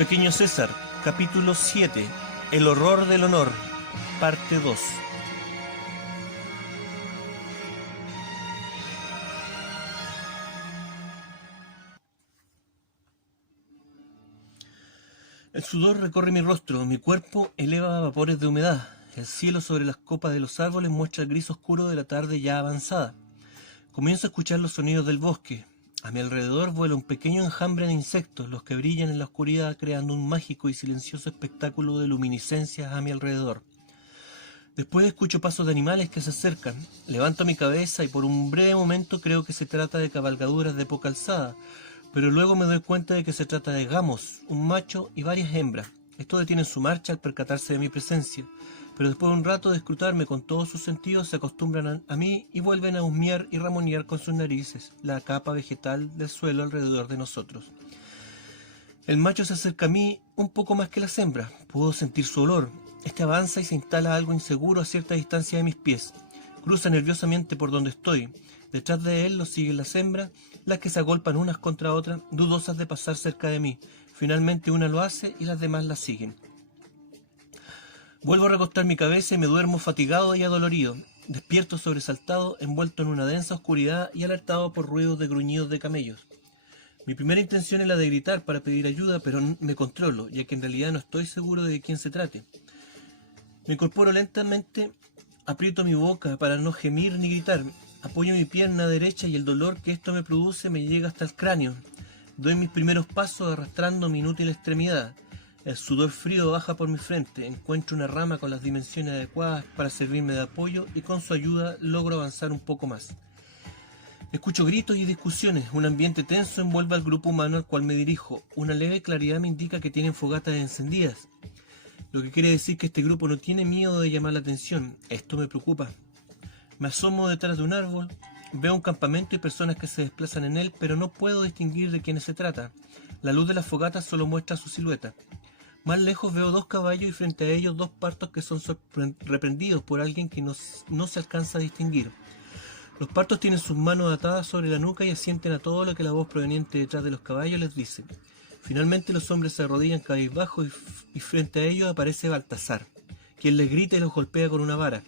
Pequeño César, capítulo 7. El horror del honor, parte 2. El sudor recorre mi rostro, mi cuerpo eleva vapores de humedad. El cielo sobre las copas de los árboles muestra el gris oscuro de la tarde ya avanzada. Comienzo a escuchar los sonidos del bosque. A mi alrededor vuela un pequeño enjambre de insectos, los que brillan en la oscuridad creando un mágico y silencioso espectáculo de luminiscencias a mi alrededor. Después escucho pasos de animales que se acercan. Levanto mi cabeza y por un breve momento creo que se trata de cabalgaduras de poca alzada, pero luego me doy cuenta de que se trata de gamos, un macho y varias hembras. Estos detienen su marcha al percatarse de mi presencia, pero después de un rato de escrutarme con todos sus sentidos se acostumbran a mí y vuelven a husmear y ramonear con sus narices la capa vegetal del suelo alrededor de nosotros. El macho se acerca a mí un poco más que las hembras. Puedo sentir su olor. Este avanza y se instala algo inseguro a cierta distancia de mis pies. Cruza nerviosamente por donde estoy. Detrás de él lo siguen las hembras, las que se agolpan unas contra otras, dudosas de pasar cerca de mí. Finalmente una lo hace y las demás la siguen. Vuelvo a recostar mi cabeza y me duermo fatigado y adolorido. Despierto sobresaltado, envuelto en una densa oscuridad y alertado por ruidos de gruñidos de camellos. Mi primera intención es la de gritar para pedir ayuda, pero me controlo, ya que en realidad no estoy seguro de quién se trate. Me incorporo lentamente, aprieto mi boca para no gemir ni gritar, apoyo mi pierna derecha y el dolor que esto me produce me llega hasta el cráneo. Doy mis primeros pasos arrastrando mi inútil extremidad. El sudor frío baja por mi frente, encuentro una rama con las dimensiones adecuadas para servirme de apoyo y con su ayuda logro avanzar un poco más. Escucho gritos y discusiones, un ambiente tenso envuelve al grupo humano al cual me dirijo. Una leve claridad me indica que tienen fogatas encendidas, lo que quiere decir que este grupo no tiene miedo de llamar la atención. Esto me preocupa. Me asomo detrás de un árbol, veo un campamento y personas que se desplazan en él, pero no puedo distinguir de quiénes se trata. La luz de las fogatas solo muestra su silueta. Más lejos veo dos caballos y frente a ellos dos partos que son reprendidos por alguien que no se alcanza a distinguir. Los partos tienen sus manos atadas sobre la nuca y asienten a todo lo que la voz proveniente detrás de los caballos les dice. Finalmente los hombres se arrodillan cabizbajos y frente a ellos aparece Baltasar, quien les grita y los golpea con una vara.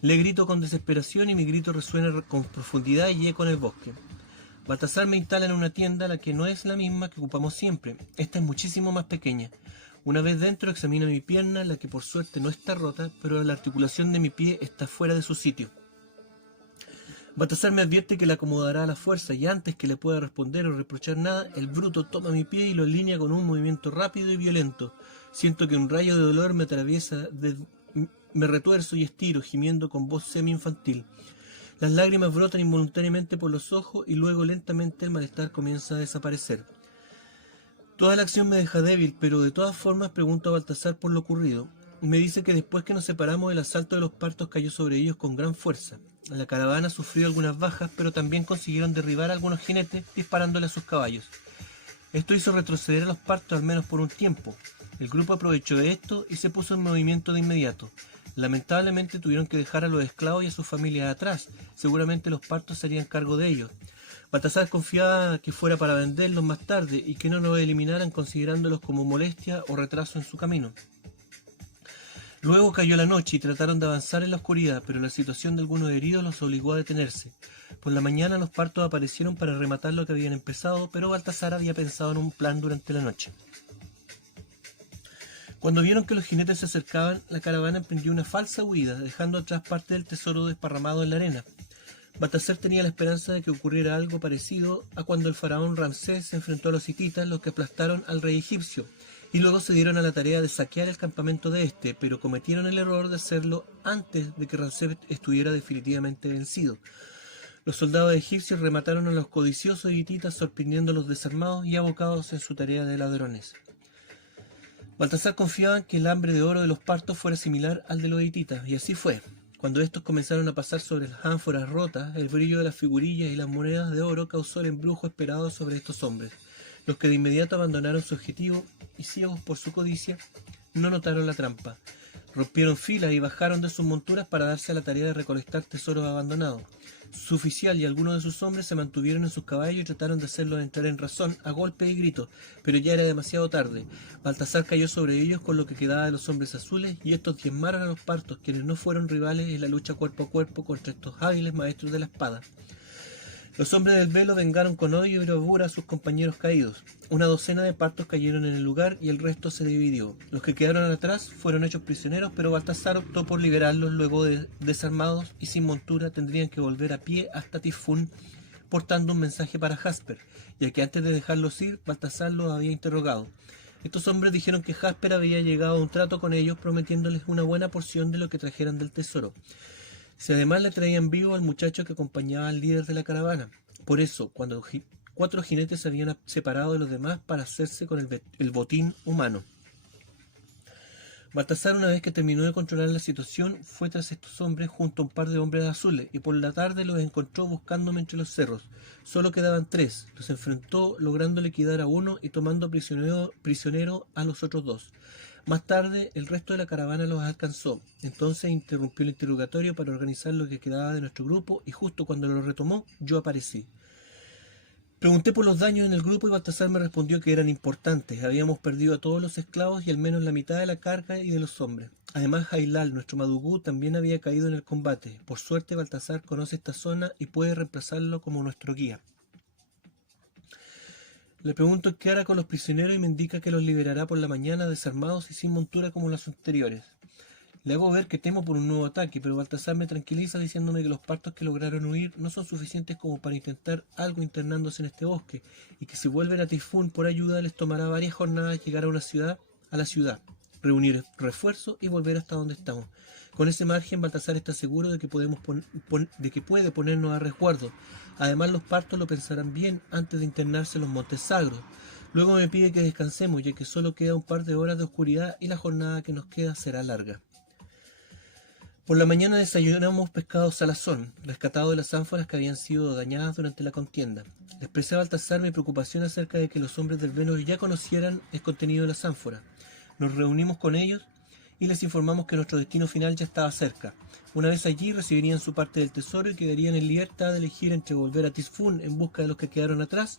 Le grito con desesperación y mi grito resuena con profundidad y eco en el bosque. Baltasar me instala en una tienda, la que no es la misma que ocupamos siempre. Esta es muchísimo más pequeña. Una vez dentro examino mi pierna, la que por suerte no está rota, pero la articulación de mi pie está fuera de su sitio. Baltasar me advierte que la acomodará a la fuerza y antes que le pueda responder o reprochar nada, el bruto toma mi pie y lo alinea con un movimiento rápido y violento. Siento que un rayo de dolor me atraviesa, me retuerzo y estiro, gimiendo con voz semi-infantil. Las lágrimas brotan involuntariamente por los ojos y luego lentamente el malestar comienza a desaparecer. Toda la acción me deja débil, pero de todas formas pregunto a Baltasar por lo ocurrido. Me dice que después que nos separamos el asalto de los partos cayó sobre ellos con gran fuerza. La caravana sufrió algunas bajas, pero también consiguieron derribar a algunos jinetes disparándole a sus caballos. Esto hizo retroceder a los partos al menos por un tiempo. El grupo aprovechó de esto y se puso en movimiento de inmediato. Lamentablemente tuvieron que dejar a los esclavos y a sus familias atrás. Seguramente los partos se harían cargo de ellos. Baltasar confiaba que fuera para venderlos más tarde y que no los eliminaran considerándolos como molestia o retraso en su camino. Luego cayó la noche y trataron de avanzar en la oscuridad, pero la situación de algunos heridos los obligó a detenerse. Por la mañana los partos aparecieron para rematar lo que habían empezado, pero Baltasar había pensado en un plan durante la noche. Cuando vieron que los jinetes se acercaban, la caravana emprendió una falsa huida, dejando atrás parte del tesoro desparramado en la arena. Baltasar tenía la esperanza de que ocurriera algo parecido a cuando el faraón Ramsés se enfrentó a los hititas, los que aplastaron al rey egipcio, y luego se dieron a la tarea de saquear el campamento de este, pero cometieron el error de hacerlo antes de que Ramsés estuviera definitivamente vencido. Los soldados egipcios remataron a los codiciosos hititas sorprendiendo a los desarmados y abocados en su tarea de ladrones. Baltasar confiaba en que el hambre de oro de los partos fuera similar al de los hititas, y así fue. Cuando estos comenzaron a pasar sobre las ánforas rotas, el brillo de las figurillas y las monedas de oro causó el embrujo esperado sobre estos hombres, los que de inmediato abandonaron su objetivo y, ciegos por su codicia, no notaron la trampa. Rompieron filas y bajaron de sus monturas para darse a la tarea de recolectar tesoros abandonados. Su oficial y algunos de sus hombres se mantuvieron en sus caballos y trataron de hacerlos entrar en razón a golpes y gritos, pero ya era demasiado tarde. Baltasar cayó sobre ellos con lo que quedaba de los hombres azules y estos diezmaron a los partos, quienes no fueron rivales en la lucha cuerpo a cuerpo contra estos hábiles maestros de la espada. Los hombres del velo vengaron con odio y bravura a sus compañeros caídos. Una docena de partos cayeron en el lugar y el resto se dividió. Los que quedaron atrás fueron hechos prisioneros, pero Baltasar optó por liberarlos. Luego de desarmados y sin montura tendrían que volver a pie hasta Tifún, portando un mensaje para Jasper, ya que antes de dejarlos ir, Baltasar los había interrogado. Estos hombres dijeron que Jasper había llegado a un trato con ellos, prometiéndoles una buena porción de lo que trajeran del tesoro. Si además le traían vivo al muchacho que acompañaba al líder de la caravana. Por eso, cuando 4 jinetes se habían separado de los demás para hacerse con el botín humano. Baltasar, una vez que terminó de controlar la situación, fue tras estos hombres junto a un par de hombres azules, y por la tarde los encontró buscándome entre los cerros. Solo quedaban 3, los enfrentó logrando liquidar a uno y tomando prisionero a los otros 2. Más tarde, el resto de la caravana los alcanzó. Entonces interrumpió el interrogatorio para organizar lo que quedaba de nuestro grupo, y justo cuando lo retomó, yo aparecí. Pregunté por los daños en el grupo y Baltasar me respondió que eran importantes. Habíamos perdido a todos los esclavos y al menos la mitad de la carga y de los hombres. Además, Jailal, nuestro Madugú, también había caído en el combate. Por suerte, Baltasar conoce esta zona y puede reemplazarlo como nuestro guía. Le pregunto qué hará con los prisioneros y me indica que los liberará por la mañana desarmados y sin montura como los anteriores. Le hago ver que temo por un nuevo ataque, pero Baltasar me tranquiliza diciéndome que los partos que lograron huir no son suficientes como para intentar algo internándose en este bosque, y que si vuelven a Tifún por ayuda les tomará varias jornadas llegar a la ciudad, reunir refuerzos y volver hasta donde estamos. Con ese margen, Baltasar está seguro de que puede ponernos a resguardo. Además, los partos lo pensarán bien antes de internarse en los Montes Sagros. Luego me pide que descansemos, ya que solo queda un par de horas de oscuridad y la jornada que nos queda será larga. Por la mañana desayunamos pescado salazón, rescatado de las ánforas que habían sido dañadas durante la contienda. Le expresé a Baltasar mi preocupación acerca de que los hombres del Venus ya conocieran el contenido de las ánforas. Nos reunimos con ellos y les informamos que nuestro destino final ya estaba cerca. Una vez allí recibirían su parte del tesoro y quedarían en libertad de elegir entre volver a Tifún en busca de los que quedaron atrás,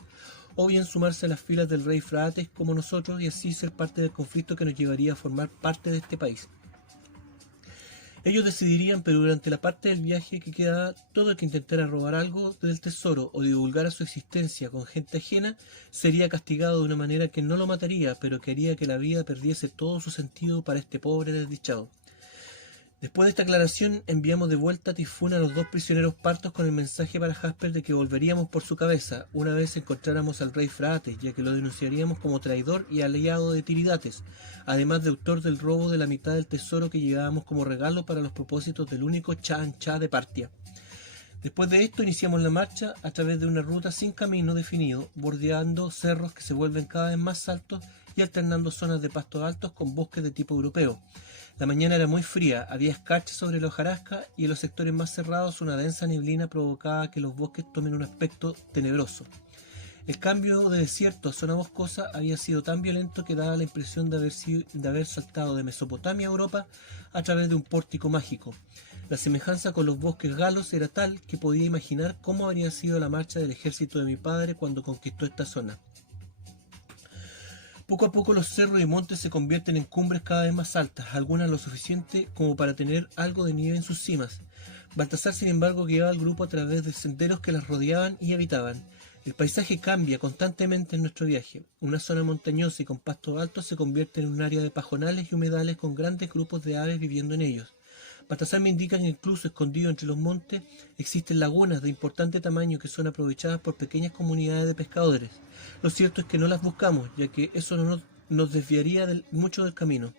o bien sumarse a las filas del rey Fraates como nosotros y así ser parte del conflicto que nos llevaría a formar parte de este país. Ellos decidirían, pero durante la parte del viaje que quedaba, todo el que intentara robar algo del tesoro o divulgara su existencia con gente ajena sería castigado de una manera que no lo mataría, pero que haría que la vida perdiese todo su sentido para este pobre desdichado. Después de esta aclaración, enviamos de vuelta a Tifún a los 2 prisioneros partos con el mensaje para Jasper de que volveríamos por su cabeza una vez encontráramos al rey Fraates, ya que lo denunciaríamos como traidor y aliado de Tiridates, además de autor del robo de la mitad del tesoro que llevábamos como regalo para los propósitos del único Cha-Ancha de Partia. Después de esto iniciamos la marcha a través de una ruta sin camino definido, bordeando cerros que se vuelven cada vez más altos y alternando zonas de pastos altos con bosques de tipo europeo. La mañana era muy fría, había escarcha sobre la hojarasca y en los sectores más cerrados una densa neblina provocaba que los bosques tomen un aspecto tenebroso. El cambio de desierto a zona boscosa había sido tan violento que daba la impresión de haber saltado de Mesopotamia a Europa a través de un pórtico mágico. La semejanza con los bosques galos era tal que podía imaginar cómo habría sido la marcha del ejército de mi padre cuando conquistó esta zona. Poco a poco los cerros y montes se convierten en cumbres cada vez más altas, algunas lo suficiente como para tener algo de nieve en sus cimas. Baltasar, sin embargo, guiaba al grupo a través de senderos que las rodeaban y habitaban. El paisaje cambia constantemente en nuestro viaje. Una zona montañosa y con pastos altos se convierte en un área de pajonales y humedales con grandes grupos de aves viviendo en ellos. Baltasar me indica que incluso escondido entre los montes existen lagunas de importante tamaño que son aprovechadas por pequeñas comunidades de pescadores. Lo cierto es que no las buscamos, ya que eso no nos desviaría mucho del camino.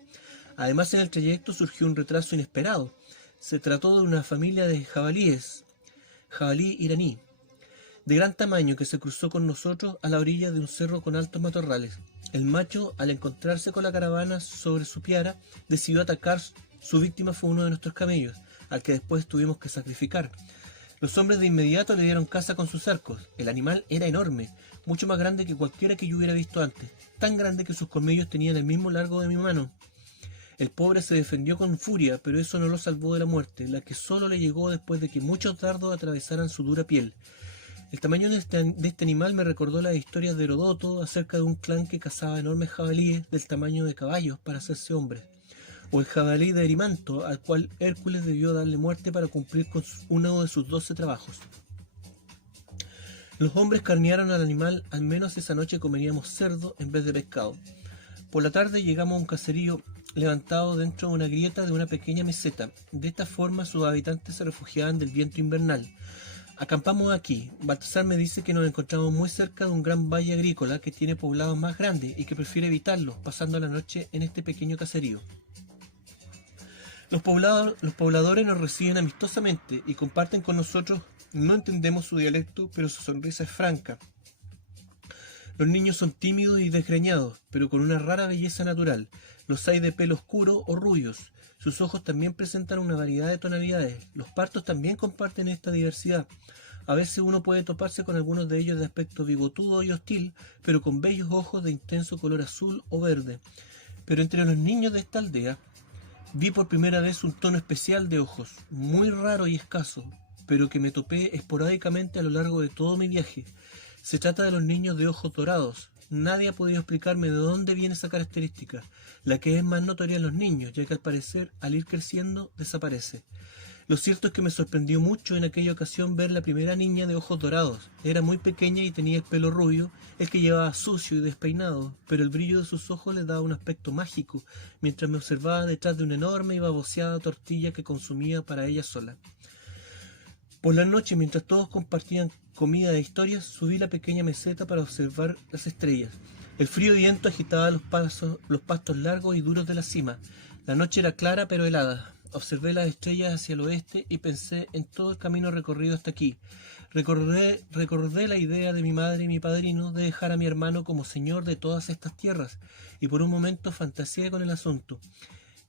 Además, en el trayecto surgió un retraso inesperado. Se trató de una familia de jabalíes, jabalí iraní, de gran tamaño que se cruzó con nosotros a la orilla de un cerro con altos matorrales. El macho, al encontrarse con la caravana sobre su piara, decidió atacar. Su víctima fue uno de nuestros camellos, al que después tuvimos que sacrificar. Los hombres de inmediato le dieron caza con sus arcos. El animal era enorme, mucho más grande que cualquiera que yo hubiera visto antes, tan grande que sus colmillos tenían el mismo largo de mi mano. El pobre se defendió con furia, pero eso no lo salvó de la muerte, la que solo le llegó después de que muchos dardos atravesaran su dura piel. El tamaño de este animal me recordó las historias de Herodoto acerca de un clan que cazaba enormes jabalíes del tamaño de caballos para hacerse hombres, o el jabalí de Erimanto, al cual Hércules debió darle muerte para cumplir con uno de sus 12 trabajos. Los hombres carnearon al animal, al menos esa noche comeríamos cerdo en vez de pescado. Por la tarde llegamos a un caserío levantado dentro de una grieta de una pequeña meseta. De esta forma sus habitantes se refugiaban del viento invernal. Acampamos aquí. Baltasar me dice que nos encontramos muy cerca de un gran valle agrícola que tiene poblados más grandes y que prefiere evitarlos, pasando la noche en este pequeño caserío. Los pobladores nos reciben amistosamente y comparten con nosotros. No entendemos su dialecto, pero su sonrisa es franca. Los niños son tímidos y desgreñados, pero con una rara belleza natural. Los hay de pelo oscuro o rubios. Sus ojos también presentan una variedad de tonalidades. Los partos también comparten esta diversidad. A veces uno puede toparse con algunos de ellos de aspecto bigotudo y hostil, pero con bellos ojos de intenso color azul o verde. Pero entre los niños de esta aldea, vi por primera vez un tono especial de ojos, muy raro y escaso, pero que me topé esporádicamente a lo largo de todo mi viaje. Se trata de los niños de ojos dorados. Nadie ha podido explicarme de dónde viene esa característica, la que es más notoria en los niños, ya que al parecer, al ir creciendo, desaparece. Lo cierto es que me sorprendió mucho en aquella ocasión ver la primera niña de ojos dorados. Era muy pequeña y tenía el pelo rubio, el que llevaba sucio y despeinado, pero el brillo de sus ojos le daba un aspecto mágico, mientras me observaba detrás de una enorme y baboseada tortilla que consumía para ella sola. Por la noche, mientras todos compartían comida e historias, subí la pequeña meseta para observar las estrellas. El frío viento agitaba los pastos largos y duros de la cima. La noche era clara pero helada. Observé las estrellas hacia el oeste y pensé en todo el camino recorrido hasta aquí. Recordé la idea de mi madre y mi padrino de dejar a mi hermano como señor de todas estas tierras, y por un momento fantaseé con el asunto.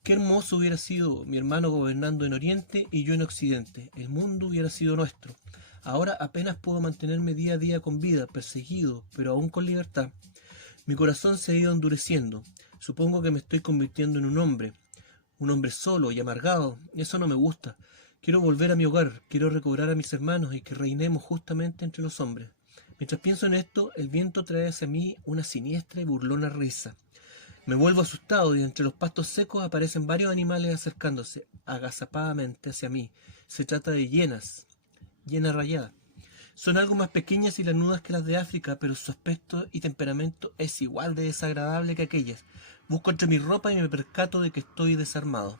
Qué hermoso hubiera sido mi hermano gobernando en Oriente y yo en Occidente. El mundo hubiera sido nuestro. Ahora apenas puedo mantenerme día a día con vida, perseguido, pero aún con libertad. Mi corazón se ha ido endureciendo. Supongo que me estoy convirtiendo en un hombre solo y amargado. Eso no me gusta. Quiero volver a mi hogar, quiero recobrar a mis hermanos y que reinemos justamente entre los hombres. Mientras pienso en esto, el viento trae hacia mí una siniestra y burlona risa. Me vuelvo asustado y entre los pastos secos aparecen varios animales acercándose agazapadamente hacia mí. Se trata de hienas rayada. Son algo más pequeñas y lanudas que las de África, pero su aspecto y temperamento es igual de desagradable que aquellas. Busco entre mi ropa y me percato de que estoy desarmado.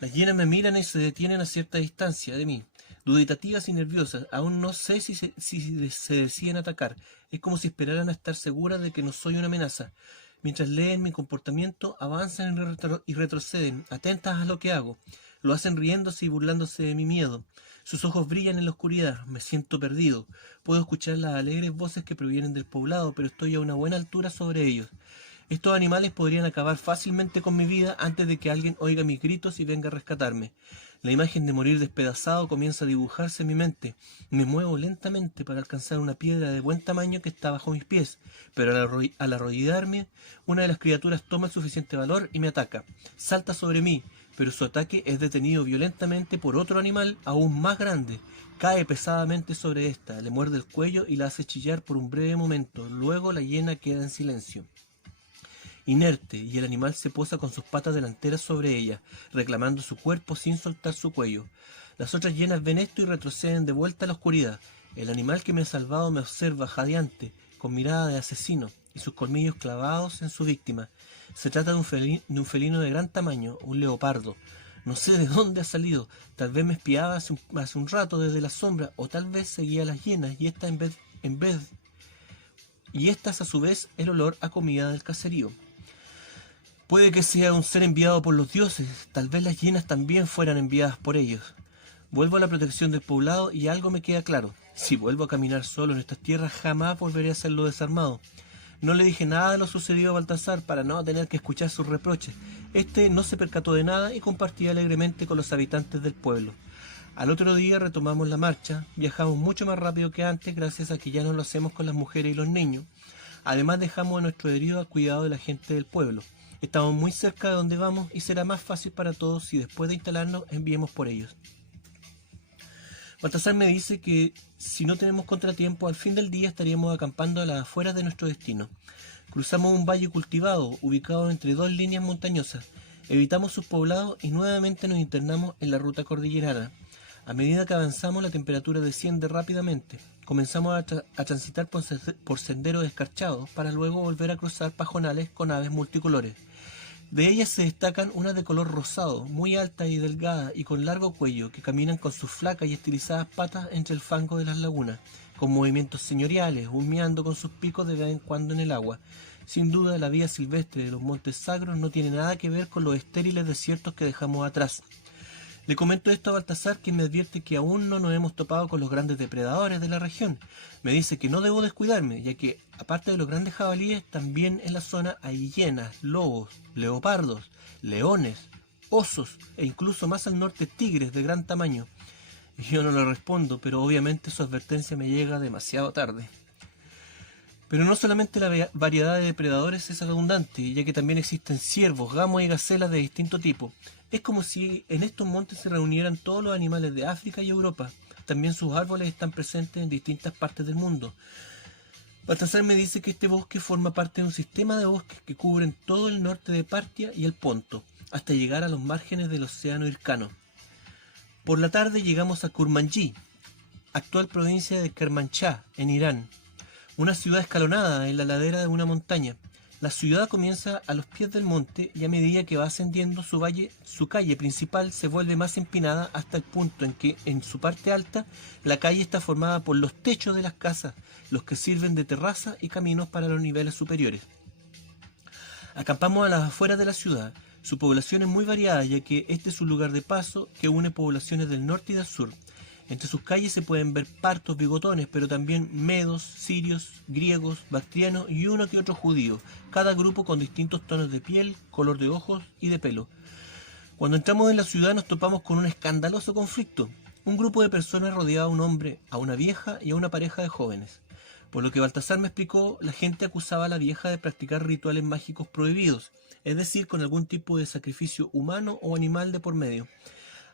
Las hienas me miran y se detienen a cierta distancia de mí, dubitativas y nerviosas. Aún no sé si se deciden atacar. Es como si esperaran a estar seguras de que no soy una amenaza. Mientras leen mi comportamiento, avanzan y retroceden, atentas a lo que hago. Lo hacen riéndose y burlándose de mi miedo. Sus ojos brillan en la oscuridad. Me siento perdido. Puedo escuchar las alegres voces que provienen del poblado, pero estoy a una buena altura sobre ellos. Estos animales podrían acabar fácilmente con mi vida antes de que alguien oiga mis gritos y venga a rescatarme. La imagen de morir despedazado comienza a dibujarse en mi mente. Me muevo lentamente para alcanzar una piedra de buen tamaño que está bajo mis pies, pero al arrodillarme, una de las criaturas toma el suficiente valor y me ataca. Salta sobre mí, pero su ataque es detenido violentamente por otro animal aún más grande. Cae pesadamente sobre esta, le muerde el cuello y la hace chillar por un breve momento. Luego la hiena queda en silencio, inerte, y el animal se posa con sus patas delanteras sobre ella, reclamando su cuerpo sin soltar su cuello. Las otras hienas ven esto y retroceden de vuelta a la oscuridad. El animal que me ha salvado me observa jadeante, con mirada de asesino, y sus colmillos clavados en su víctima. Se trata de un felino de gran tamaño, un leopardo. No sé de dónde ha salido. Tal vez me espiaba hace un rato desde la sombra, o tal vez seguía a las hienas, y estas a su vez el olor a comida del caserío. Puede que sea un ser enviado por los dioses, tal vez las hienas también fueran enviadas por ellos. Vuelvo a la protección del poblado y algo me queda claro. Si vuelvo a caminar solo en estas tierras, jamás volveré a hacerlo desarmado. No le dije nada de lo sucedido a Baltasar para no tener que escuchar sus reproches. Este no se percató de nada y compartía alegremente con los habitantes del pueblo. Al otro día retomamos la marcha, viajamos mucho más rápido que antes gracias a que ya no lo hacemos con las mujeres y los niños. Además dejamos a nuestro herido al cuidado de la gente del pueblo. Estamos muy cerca de donde vamos y será más fácil para todos si después de instalarnos enviemos por ellos. Baltasar me dice que si no tenemos contratiempo, al fin del día estaríamos acampando a las afueras de nuestro destino. Cruzamos un valle cultivado, ubicado entre dos líneas montañosas. Evitamos sus poblados y nuevamente nos internamos en la ruta cordillerana. A medida que avanzamos, la temperatura desciende rápidamente. Comenzamos a transitar por senderos escarchados para luego volver a cruzar pajonales con aves multicolores. De ellas se destacan unas de color rosado, muy altas y delgadas y con largo cuello, que caminan con sus flacas y estilizadas patas entre el fango de las lagunas, con movimientos señoriales, humeando con sus picos de vez en cuando en el agua. Sin duda, la vida silvestre de los montes sagros no tiene nada que ver con los estériles desiertos que dejamos atrás. Le comento esto a Baltasar, quien me advierte que aún no nos hemos topado con los grandes depredadores de la región. Me dice que no debo descuidarme, ya que, aparte de los grandes jabalíes, también en la zona hay hienas, lobos, leopardos, leones, osos e incluso más al norte tigres de gran tamaño. Yo no le respondo, pero obviamente su advertencia me llega demasiado tarde. Pero no solamente la variedad de depredadores es abundante, ya que también existen ciervos, gamos y gacelas de distinto tipo. Es como si en estos montes se reunieran todos los animales de África y Europa. También sus árboles están presentes en distintas partes del mundo. Baltasar me dice que este bosque forma parte de un sistema de bosques que cubren todo el norte de Partia y el Ponto, hasta llegar a los márgenes del océano Hircano. Por la tarde llegamos a Kurmanji, actual provincia de Kermanshah, en Irán. Una ciudad escalonada en la ladera de una montaña. La ciudad comienza a los pies del monte y a medida que va ascendiendo su calle principal se vuelve más empinada hasta el punto en que en su parte alta la calle está formada por los techos de las casas, los que sirven de terraza y caminos para los niveles superiores. Acampamos a las afueras de la ciudad. Su población es muy variada, ya que este es un lugar de paso que une poblaciones del norte y del sur. Entre sus calles se pueden ver partos bigotones, pero también medos, sirios, griegos, bactrianos y uno que otro judío, cada grupo con distintos tonos de piel, color de ojos y de pelo. Cuando entramos en la ciudad nos topamos con un escandaloso conflicto. Un grupo de personas rodeaba a un hombre, a una vieja y a una pareja de jóvenes. Por lo que Baltasar me explicó, la gente acusaba a la vieja de practicar rituales mágicos prohibidos, es decir, con algún tipo de sacrificio humano o animal de por medio.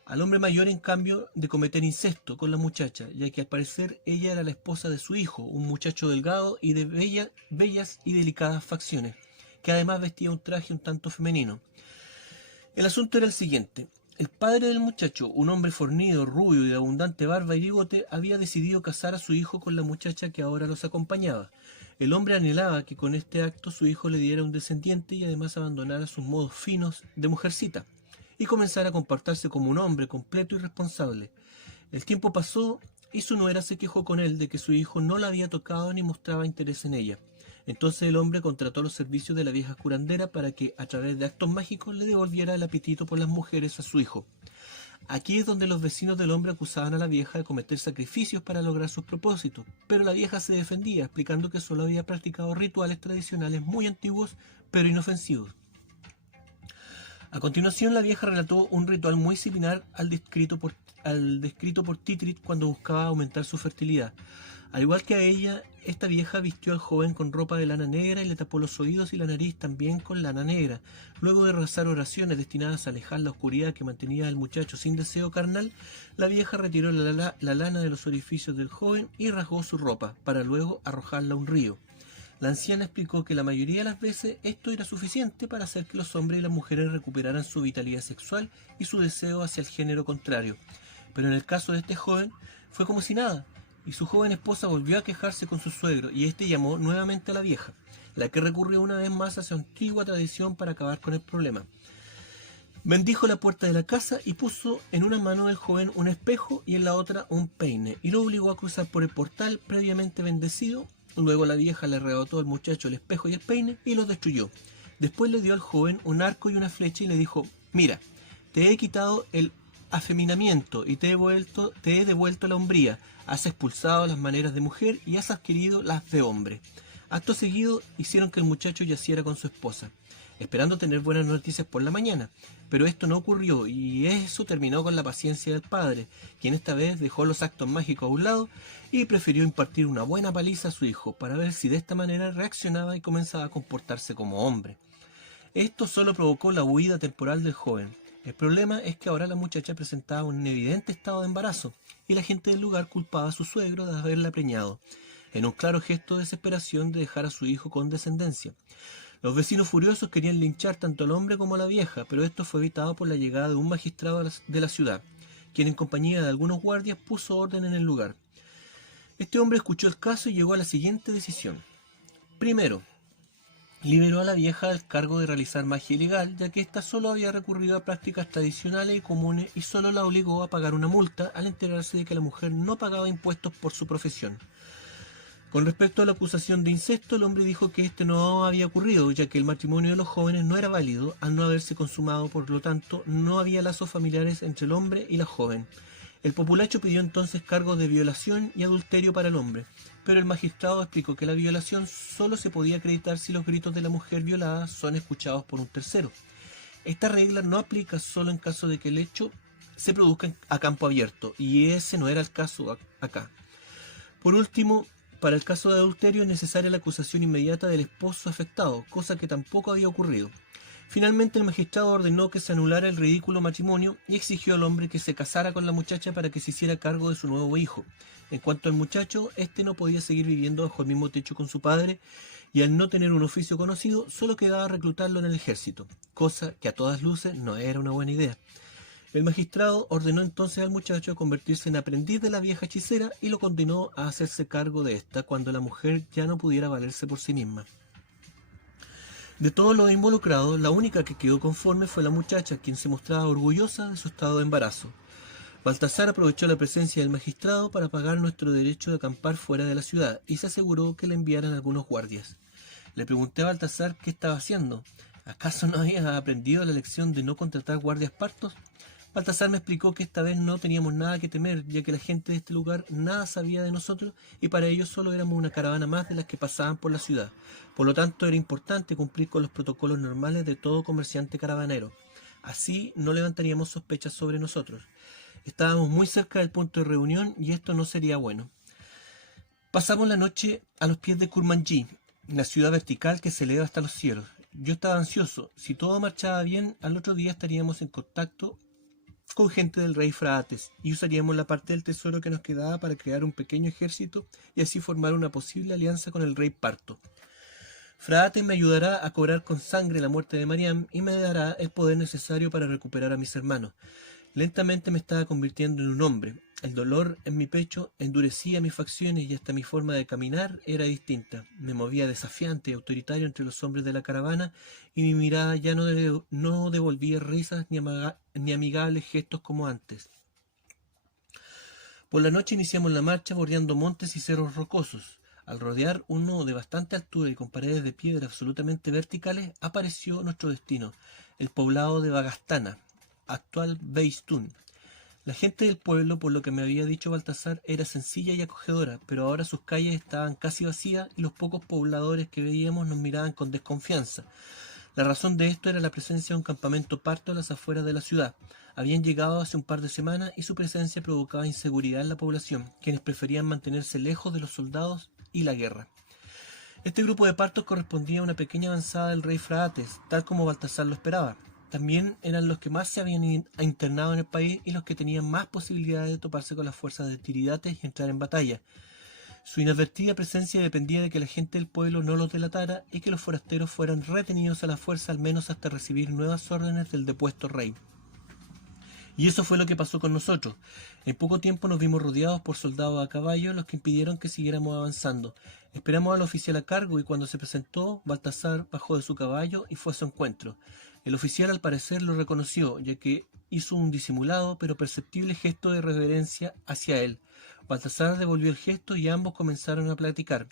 Al hombre mayor, en cambio, de cometer incesto con la muchacha, ya que al parecer ella era la esposa de su hijo, un muchacho delgado y de bellas y delicadas facciones, que además vestía un traje un tanto femenino. El asunto era el siguiente. El padre del muchacho, un hombre fornido, rubio y de abundante barba y bigote, había decidido casar a su hijo con la muchacha que ahora los acompañaba. El hombre anhelaba que con este acto su hijo le diera un descendiente y además abandonara sus modos finos de mujercita y comenzara a comportarse como un hombre completo y responsable. El tiempo pasó y su nuera se quejó con él de que su hijo no la había tocado ni mostraba interés en ella. Entonces el hombre contrató los servicios de la vieja curandera para que, a través de actos mágicos, le devolviera el apetito por las mujeres a su hijo. Aquí es donde los vecinos del hombre acusaban a la vieja de cometer sacrificios para lograr sus propósitos, pero la vieja se defendía, explicando que solo había practicado rituales tradicionales muy antiguos, pero inofensivos. A continuación, la vieja relató un ritual muy similar al descrito por Titrit cuando buscaba aumentar su fertilidad. Al igual que a ella, esta vieja vistió al joven con ropa de lana negra y le tapó los oídos y la nariz también con lana negra. Luego de rezar oraciones destinadas a alejar la oscuridad que mantenía al muchacho sin deseo carnal, la vieja retiró la lana de los orificios del joven y rasgó su ropa, para luego arrojarla a un río. La anciana explicó que la mayoría de las veces esto era suficiente para hacer que los hombres y las mujeres recuperaran su vitalidad sexual y su deseo hacia el género contrario. Pero en el caso de este joven fue como si nada, y su joven esposa volvió a quejarse con su suegro, y éste llamó nuevamente a la vieja, la que recurrió una vez más a su antigua tradición para acabar con el problema. Bendijo la puerta de la casa y puso en una mano del joven un espejo y en la otra un peine, y lo obligó a cruzar por el portal previamente bendecido. Luego la vieja le arrebató al muchacho el espejo y el peine y los destruyó. Después le dio al joven un arco y una flecha y le dijo: «Mira, te he quitado el afeminamiento y te he devuelto la hombría. Has expulsado las maneras de mujer y has adquirido las de hombre». Acto seguido hicieron que el muchacho yaciera con su esposa, esperando tener buenas noticias por la mañana, pero esto no ocurrió y eso terminó con la paciencia del padre, quien esta vez dejó los actos mágicos a un lado y prefirió impartir una buena paliza a su hijo para ver si de esta manera reaccionaba y comenzaba a comportarse como hombre. Esto solo provocó la huida temporal del joven. El problema es que ahora la muchacha presentaba un evidente estado de embarazo, y la gente del lugar culpaba a su suegro de haberla preñado, en un claro gesto de desesperación de dejar a su hijo con descendencia. Los vecinos furiosos querían linchar tanto al hombre como a la vieja, pero esto fue evitado por la llegada de un magistrado de la ciudad, quien en compañía de algunos guardias puso orden en el lugar. Este hombre escuchó el caso y llegó a la siguiente decisión. Primero, liberó a la vieja del cargo de realizar magia ilegal, ya que ésta solo había recurrido a prácticas tradicionales y comunes y solo la obligó a pagar una multa al enterarse de que la mujer no pagaba impuestos por su profesión. Con respecto a la acusación de incesto, el hombre dijo que este no había ocurrido, ya que el matrimonio de los jóvenes no era válido al no haberse consumado, por lo tanto, no había lazos familiares entre el hombre y la joven. El populacho pidió entonces cargos de violación y adulterio para el hombre, pero el magistrado explicó que la violación solo se podía acreditar si los gritos de la mujer violada son escuchados por un tercero. Esta regla no aplica solo en caso de que el hecho se produzca a campo abierto, y ese no era el caso acá. Por último, para el caso de adulterio es necesaria la acusación inmediata del esposo afectado, cosa que tampoco había ocurrido. Finalmente el magistrado ordenó que se anulara el ridículo matrimonio y exigió al hombre que se casara con la muchacha para que se hiciera cargo de su nuevo hijo. En cuanto al muchacho, este no podía seguir viviendo bajo el mismo techo con su padre, y al no tener un oficio conocido, solo quedaba reclutarlo en el ejército, cosa que a todas luces no era una buena idea. El magistrado ordenó entonces al muchacho convertirse en aprendiz de la vieja hechicera y lo condenó a hacerse cargo de ésta cuando la mujer ya no pudiera valerse por sí misma. De todos los involucrados, la única que quedó conforme fue la muchacha, quien se mostraba orgullosa de su estado de embarazo. Baltasar aprovechó la presencia del magistrado para pagar nuestro derecho de acampar fuera de la ciudad y se aseguró que le enviaran algunos guardias. Le pregunté a Baltasar qué estaba haciendo. ¿Acaso no había aprendido la lección de no contratar guardias partos? Baltasar me explicó que esta vez no teníamos nada que temer, ya que la gente de este lugar nada sabía de nosotros y para ellos solo éramos una caravana más de las que pasaban por la ciudad. Por lo tanto, era importante cumplir con los protocolos normales de todo comerciante caravanero. Así no levantaríamos sospechas sobre nosotros. Estábamos muy cerca del punto de reunión y esto no sería bueno. Pasamos la noche a los pies de Kurmanji, la ciudad vertical que se eleva hasta los cielos. Yo estaba ansioso. Si todo marchaba bien, al otro día estaríamos en contacto con gente del rey Fraates y usaríamos la parte del tesoro que nos quedaba para crear un pequeño ejército y así formar una posible alianza con el rey Parto. Fraates me ayudará a cobrar con sangre la muerte de Mariam y me dará el poder necesario para recuperar a mis hermanos. Lentamente me estaba convirtiendo en un hombre. El dolor en mi pecho endurecía mis facciones y hasta mi forma de caminar era distinta. Me movía desafiante y autoritario entre los hombres de la caravana y mi mirada ya no devolvía risas ni amigables gestos como antes. Por la noche iniciamos la marcha bordeando montes y cerros rocosos. Al rodear uno de bastante altura y con paredes de piedra absolutamente verticales, apareció nuestro destino, el poblado de Bagastana, actual Beistún. La gente del pueblo, por lo que me había dicho Baltasar, era sencilla y acogedora, pero ahora sus calles estaban casi vacías y los pocos pobladores que veíamos nos miraban con desconfianza. La razón de esto era la presencia de un campamento parto a las afueras de la ciudad. Habían llegado hace un par de semanas y su presencia provocaba inseguridad en la población, quienes preferían mantenerse lejos de los soldados y la guerra. Este grupo de partos correspondía a una pequeña avanzada del rey Fraates, tal como Baltasar lo esperaba. También eran los que más se habían internado en el país y los que tenían más posibilidades de toparse con las fuerzas de Tiridates y entrar en batalla. Su inadvertida presencia dependía de que la gente del pueblo no los delatara y que los forasteros fueran retenidos a la fuerza al menos hasta recibir nuevas órdenes del depuesto rey. Y eso fue lo que pasó con nosotros. En poco tiempo nos vimos rodeados por soldados a caballo, los que impidieron que siguiéramos avanzando. Esperamos al oficial a cargo y cuando se presentó, Baltasar bajó de su caballo y fue a su encuentro. El oficial al parecer lo reconoció, ya que hizo un disimulado pero perceptible gesto de reverencia hacia él. Baltasar devolvió el gesto y ambos comenzaron a platicar.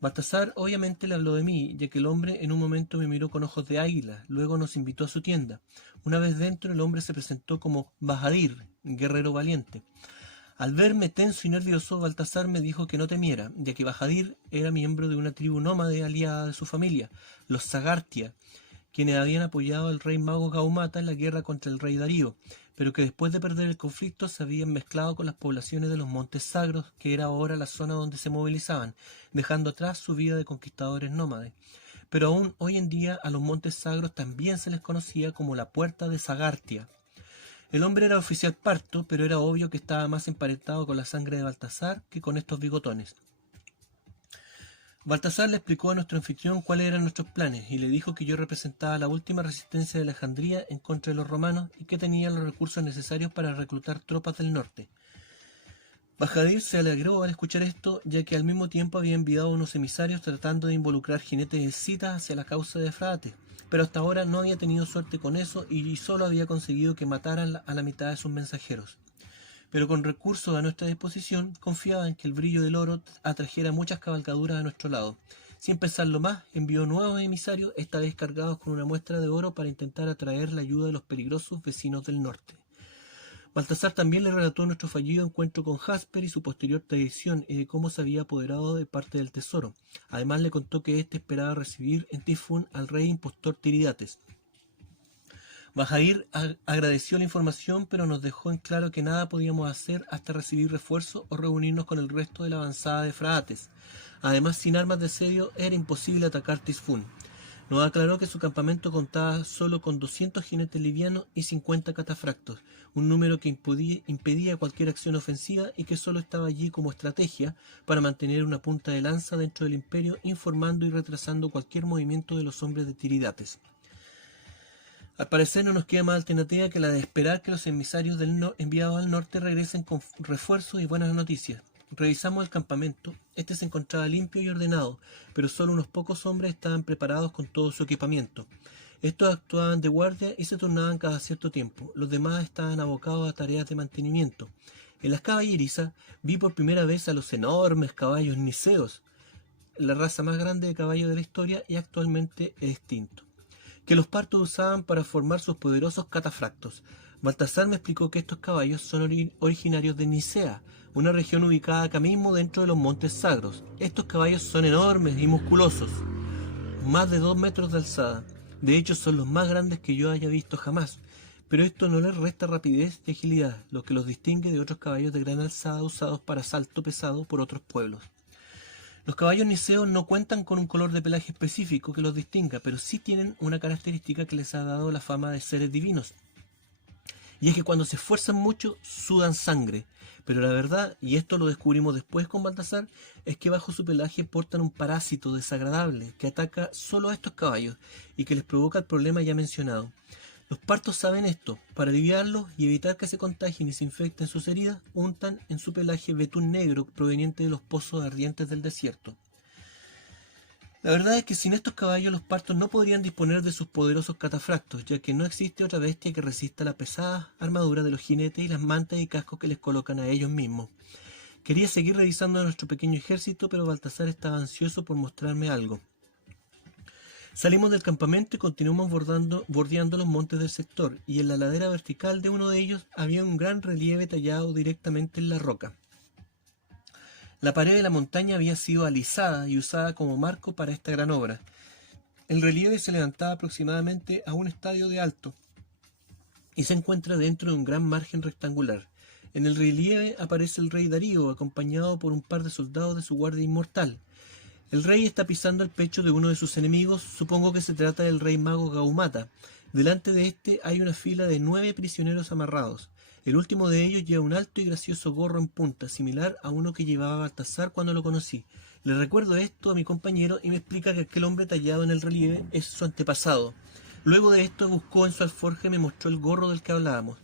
Baltasar obviamente le habló de mí, ya que el hombre en un momento me miró con ojos de águila, luego nos invitó a su tienda. Una vez dentro, el hombre se presentó como Bahadir, guerrero valiente. Al verme tenso y nervioso, Baltasar me dijo que no temiera, ya que Bahadir era miembro de una tribu nómade aliada de su familia, los Sagartia, quienes habían apoyado al rey mago Gaumata en la guerra contra el rey Darío, pero que después de perder el conflicto se habían mezclado con las poblaciones de los Montes Sagros, que era ahora la zona donde se movilizaban, dejando atrás su vida de conquistadores nómades. pero aún hoy en día a los montes sagros también se les conocía como la Puerta de Sagartia. El hombre era oficial parto, pero era obvio que estaba más emparentado con la sangre de Baltasar que con estos bigotones. Baltasar le explicó a nuestro anfitrión cuáles eran nuestros planes y le dijo que yo representaba la última resistencia de Alejandría en contra de los romanos y que tenía los recursos necesarios para reclutar tropas del norte. Bajadir se alegró al escuchar esto, ya que al mismo tiempo había enviado unos emisarios tratando de involucrar jinetes escitas hacia la causa de Frate, pero hasta ahora no había tenido suerte con eso y solo había conseguido que mataran a la mitad de sus mensajeros. Pero con recursos a nuestra disposición, confiaba en que el brillo del oro atrajera muchas cabalgaduras a nuestro lado. Sin pensarlo más, envió nuevos emisarios, esta vez cargados con una muestra de oro para intentar atraer la ayuda de los peligrosos vecinos del norte. Baltasar también le relató nuestro fallido encuentro con Jasper y su posterior traición y de cómo se había apoderado de parte del tesoro. Además le contó que éste esperaba recibir en Tifún al rey impostor Tiridates. Bajadir agradeció la información, pero nos dejó en claro que nada podíamos hacer hasta recibir refuerzos o reunirnos con el resto de la avanzada de Fraates. Además, sin armas de asedio era imposible atacar Tisfún. Nos aclaró que su campamento contaba solo con 200 jinetes livianos y 50 catafractos, un número que impedía cualquier acción ofensiva y que solo estaba allí como estrategia para mantener una punta de lanza dentro del imperio, informando y retrasando cualquier movimiento de los hombres de Tiridates. Al parecer no nos queda más alternativa que la de esperar que los emisarios enviados al norte regresen con refuerzos y buenas noticias. Revisamos el campamento. Este se encontraba limpio y ordenado, pero solo unos pocos hombres estaban preparados con todo su equipamiento. Estos actuaban de guardia y se turnaban cada cierto tiempo. Los demás estaban abocados a tareas de mantenimiento. En las caballerizas vi por primera vez a los enormes caballos niceos, la raza más grande de caballos de la historia y actualmente extinto, que los partos usaban para formar sus poderosos catafractos. Baltasar me explicó que estos caballos son originarios de Nicea, una región ubicada acá mismo dentro de los montes sagros. Estos caballos son enormes y musculosos, más de 2 metros de alzada. De hecho, son los más grandes que yo haya visto jamás, pero esto no les resta rapidez y agilidad, lo que los distingue de otros caballos de gran alzada usados para salto pesado por otros pueblos. Los caballos niceos no cuentan con un color de pelaje específico que los distinga, pero sí tienen una característica que les ha dado la fama de seres divinos. Y es que cuando se esfuerzan mucho, sudan sangre. Pero la verdad, y esto lo descubrimos después con Baltasar, es que bajo su pelaje portan un parásito desagradable que ataca solo a estos caballos y que les provoca el problema ya mencionado. Los partos saben esto. Para aliviarlos y evitar que se contagien y se infecten sus heridas, untan en su pelaje betún negro proveniente de los pozos ardientes del desierto. La verdad es que sin estos caballos los partos no podrían disponer de sus poderosos catafractos, ya que no existe otra bestia que resista la pesada armadura de los jinetes y las mantas y cascos que les colocan a ellos mismos. Quería seguir revisando a nuestro pequeño ejército, pero Baltasar estaba ansioso por mostrarme algo. Salimos del campamento y continuamos bordeando los montes del sector, y en la ladera vertical de uno de ellos había un gran relieve tallado directamente en la roca. La pared de la montaña había sido alisada y usada como marco para esta gran obra. El relieve se levantaba aproximadamente a un estadio de alto y se encuentra dentro de un gran margen rectangular. En el relieve aparece el rey Darío, acompañado por un par de soldados de su guardia inmortal. El rey está pisando el pecho de uno de sus enemigos, supongo que se trata del rey mago Gaumata. Delante de este hay una fila de 9 prisioneros amarrados. El último de ellos lleva un alto y gracioso gorro en punta, similar a uno que llevaba Baltasar cuando lo conocí. Le recuerdo esto a mi compañero y me explica que aquel hombre tallado en el relieve es su antepasado. Luego de esto buscó en su alforja y me mostró el gorro del que hablábamos.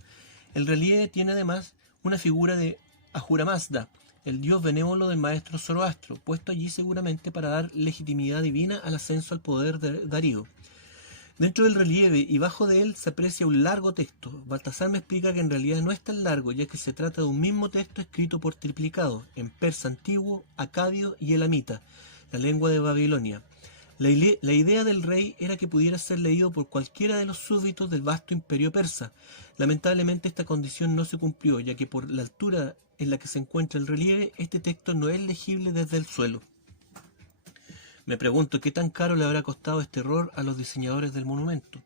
El relieve tiene además una figura de Ahura Mazda, el dios benévolo del maestro Zoroastro, puesto allí seguramente para dar legitimidad divina al ascenso al poder de Darío. Dentro del relieve y bajo de él se aprecia un largo texto. Baltasar me explica que en realidad no es tan largo, ya que se trata de un mismo texto escrito por triplicado, en persa antiguo, acadio y elamita, la lengua de Babilonia. La idea del rey era que pudiera ser leído por cualquiera de los súbditos del vasto imperio persa. Lamentablemente esta condición no se cumplió, ya que por la altura en la que se encuentra el relieve, este texto no es legible desde el suelo. Me pregunto qué tan caro le habrá costado este error a los diseñadores del monumento.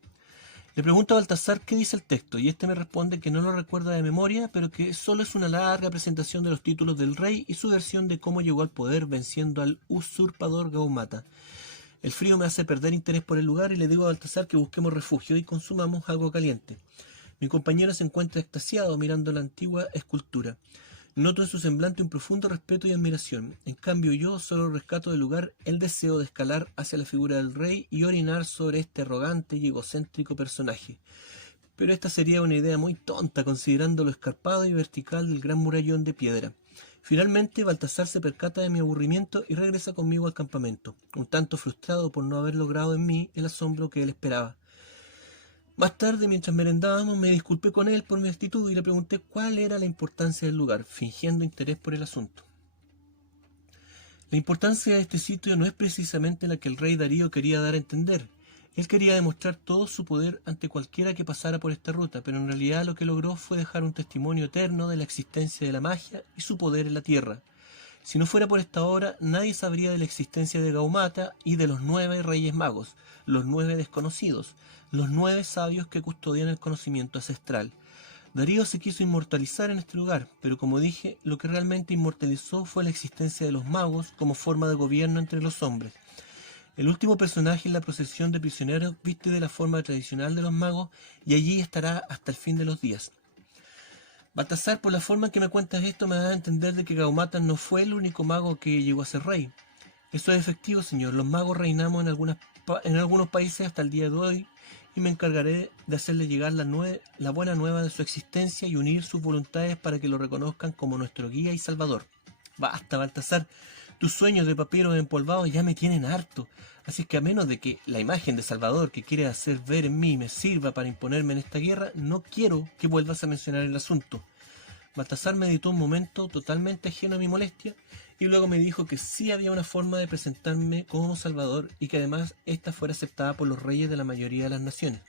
Le pregunto a Baltasar qué dice el texto, y este me responde que no lo recuerda de memoria, pero que solo es una larga presentación de los títulos del rey y su versión de cómo llegó al poder venciendo al usurpador Gaumata. El frío me hace perder interés por el lugar y le digo a Baltasar que busquemos refugio y consumamos algo caliente. Mi compañero se encuentra extasiado mirando la antigua escultura. Noto en su semblante un profundo respeto y admiración. En cambio yo solo rescato del lugar el deseo de escalar hacia la figura del rey y orinar sobre este arrogante y egocéntrico personaje. Pero esta sería una idea muy tonta considerando lo escarpado y vertical del gran murallón de piedra. Finalmente Baltasar se percata de mi aburrimiento y regresa conmigo al campamento, un tanto frustrado por no haber logrado en mí el asombro que él esperaba. Más tarde, mientras merendábamos, me disculpé con él por mi actitud y le pregunté cuál era la importancia del lugar, fingiendo interés por el asunto. La importancia de este sitio no es precisamente la que el rey Darío quería dar a entender. Él quería demostrar todo su poder ante cualquiera que pasara por esta ruta, pero en realidad lo que logró fue dejar un testimonio eterno de la existencia de la magia y su poder en la tierra. Si no fuera por esta obra, nadie sabría de la existencia de Gaumata y de los 9 reyes magos, los 9 desconocidos, los 9 sabios que custodian el conocimiento ancestral. Darío se quiso inmortalizar en este lugar, pero como dije, lo que realmente inmortalizó fue la existencia de los magos como forma de gobierno entre los hombres. El último personaje en la procesión de prisioneros viste de la forma tradicional de los magos y allí estará hasta el fin de los días. Baltasar, por la forma en que me cuentas esto, me da a entender de que Gaumata no fue el único mago que llegó a ser rey. Eso es efectivo, señor. Los magos reinamos en algunos países hasta el día de hoy y me encargaré de hacerle llegar la buena nueva de su existencia y unir sus voluntades para que lo reconozcan como nuestro guía y salvador. Basta, Baltasar. Tus sueños de papiros empolvados ya me tienen harto, así que a menos de que la imagen de Salvador que quieres hacer ver en mí me sirva para imponerme en esta guerra, no quiero que vuelvas a mencionar el asunto. Baltasar meditó un momento totalmente ajeno a mi molestia y luego me dijo que sí había una forma de presentarme como Salvador y que además ésta fuera aceptada por los reyes de la mayoría de las naciones.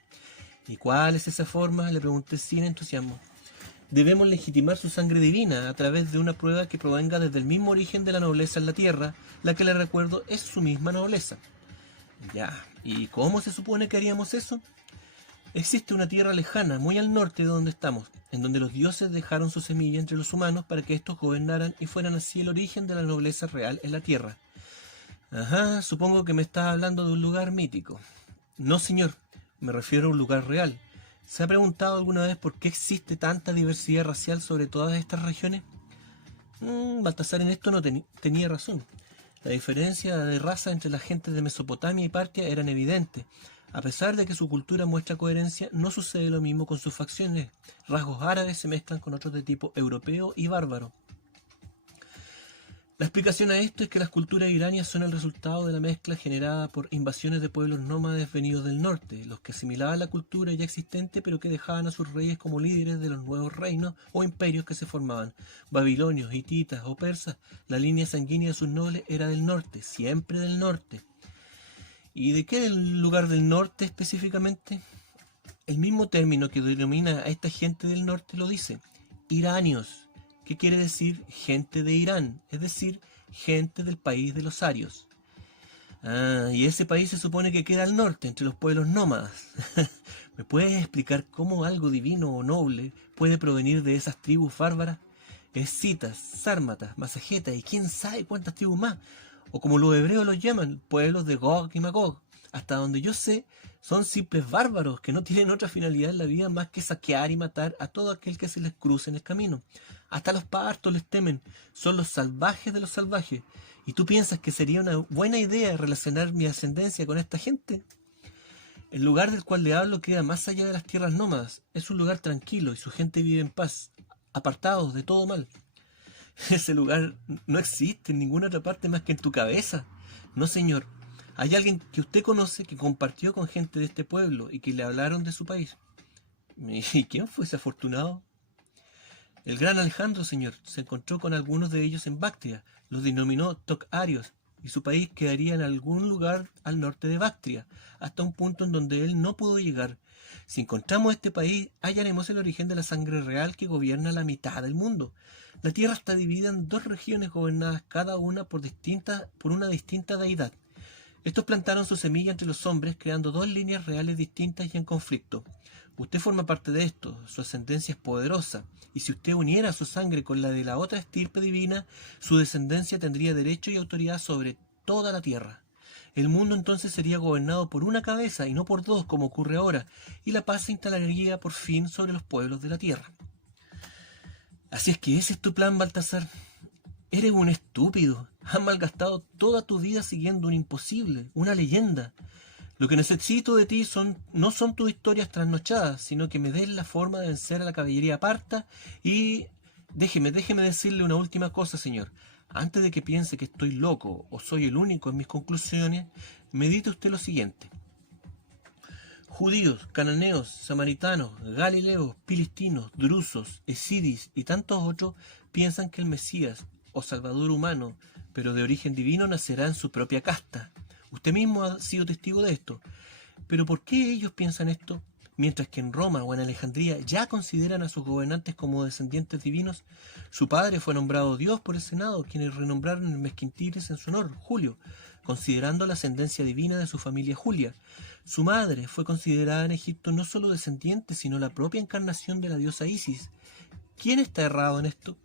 ¿Y cuál es esa forma?, le pregunté sin entusiasmo. Debemos legitimar su sangre divina a través de una prueba que provenga desde el mismo origen de la nobleza en la tierra, la que le recuerdo es su misma nobleza. Ya, ¿y cómo se supone que haríamos eso? Existe una tierra lejana, muy al norte de donde estamos, en donde los dioses dejaron su semilla entre los humanos para que estos gobernaran y fueran así el origen de la nobleza real en la tierra. Ajá, supongo que me estás hablando de un lugar mítico. No, señor, me refiero a un lugar real. ¿Se ha preguntado alguna vez por qué existe tanta diversidad racial sobre todas estas regiones? Baltasar en esto no tenía razón. La diferencia de raza entre las gentes de Mesopotamia y Partia eran evidentes. A pesar de que su cultura muestra coherencia, no sucede lo mismo con sus facciones. Rasgos árabes se mezclan con otros de tipo europeo y bárbaro. La explicación a esto es que las culturas iranias son el resultado de la mezcla generada por invasiones de pueblos nómades venidos del norte, los que asimilaban la cultura ya existente pero que dejaban a sus reyes como líderes de los nuevos reinos o imperios que se formaban. Babilonios, hititas o persas, la línea sanguínea de sus nobles era del norte, siempre del norte. ¿Y de qué del lugar del norte específicamente? El mismo término que denomina a esta gente del norte lo dice, iranios. ¿Qué quiere decir gente de Irán? Es decir, gente del país de los arios. Y ese país se supone que queda al norte, entre los pueblos nómadas. ¿Me puedes explicar cómo algo divino o noble puede provenir de esas tribus bárbaras? Escitas, sármatas, masajetas y quién sabe cuántas tribus más. O como los hebreos los llaman, pueblos de Gog y Magog. Hasta donde yo sé, son simples bárbaros que no tienen otra finalidad en la vida más que saquear y matar a todo aquel que se les cruce en el camino. Hasta los partos les temen, son los salvajes de los salvajes. ¿Y tú piensas que sería una buena idea relacionar mi ascendencia con esta gente? El lugar del cual le hablo queda más allá de las tierras nómadas. Es un lugar tranquilo y su gente vive en paz, apartados de todo mal. Ese lugar no existe en ninguna otra parte más que en tu cabeza. No, señor. Hay alguien que usted conoce que compartió con gente de este pueblo y que le hablaron de su país. ¿Y quién fue ese afortunado? El gran Alejandro, señor, se encontró con algunos de ellos en Bactria, los denominó Toc-Arios, y su país quedaría en algún lugar al norte de Bactria, hasta un punto en donde él no pudo llegar. Si encontramos este país, hallaremos el origen de la sangre real que gobierna la mitad del mundo. La tierra está dividida en 2 regiones gobernadas cada una por una distinta deidad. Estos plantaron su semilla entre los hombres, creando 2 líneas reales distintas y en conflicto. Usted forma parte de esto, su ascendencia es poderosa, y si usted uniera su sangre con la de la otra estirpe divina, su descendencia tendría derecho y autoridad sobre toda la tierra. El mundo entonces sería gobernado por una cabeza y no por dos como ocurre ahora, y la paz se instalaría por fin sobre los pueblos de la tierra. Así es que ese es tu plan, Baltasar. Eres un estúpido. Has malgastado toda tu vida siguiendo un imposible, una leyenda. Lo que necesito de ti no son tus historias trasnochadas, sino que me des la forma de vencer a la caballería parta y... Déjeme decirle una última cosa, señor. Antes de que piense que estoy loco o soy el único en mis conclusiones, medite usted lo siguiente. Judíos, cananeos, samaritanos, galileos, filistinos, drusos, esidis y tantos otros piensan que el Mesías o Salvador humano, pero de origen divino, nacerá en su propia casta. Usted mismo ha sido testigo de esto. Pero ¿por qué ellos piensan esto? Mientras que en Roma o en Alejandría ya consideran a sus gobernantes como descendientes divinos. Su padre fue nombrado Dios por el Senado, quienes renombraron el mes Quintilis en su honor, Julio, considerando la ascendencia divina de su familia Julia. Su madre fue considerada en Egipto no solo descendiente, sino la propia encarnación de la diosa Isis. ¿Quién está errado en esto?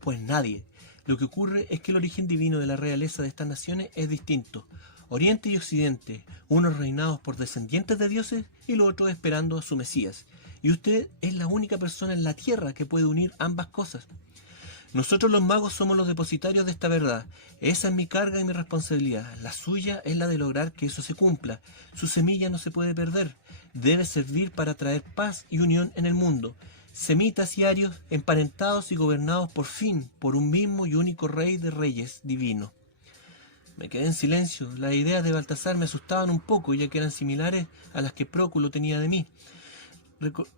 Pues nadie. Lo que ocurre es que el origen divino de la realeza de estas naciones es distinto. Oriente y Occidente, unos reinados por descendientes de dioses y los otros esperando a su Mesías. Y usted es la única persona en la tierra que puede unir ambas cosas. Nosotros los magos somos los depositarios de esta verdad. Esa es mi carga y mi responsabilidad. La suya es la de lograr que eso se cumpla. Su semilla no se puede perder. Debe servir para traer paz y unión en el mundo. Semitas y arios, emparentados y gobernados por fin por un mismo y único rey de reyes divino. Me quedé en silencio. Las ideas de Baltasar me asustaban un poco, ya que eran similares a las que Próculo tenía de mí.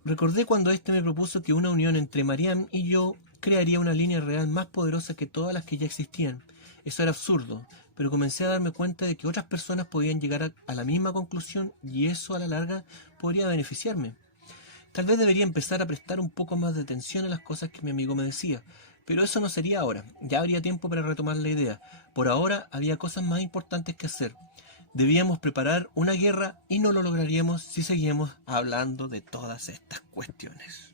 Recordé cuando éste me propuso que una unión entre Mariam y yo crearía una línea real más poderosa que todas las que ya existían. Eso era absurdo, pero comencé a darme cuenta de que otras personas podían llegar a la misma conclusión y eso a la larga podría beneficiarme. Tal vez debería empezar a prestar un poco más de atención a las cosas que mi amigo me decía, pero eso no sería ahora. Ya habría tiempo para retomar la idea. Por ahora había cosas más importantes que hacer. Debíamos preparar una guerra y no lo lograríamos si seguíamos hablando de todas estas cuestiones.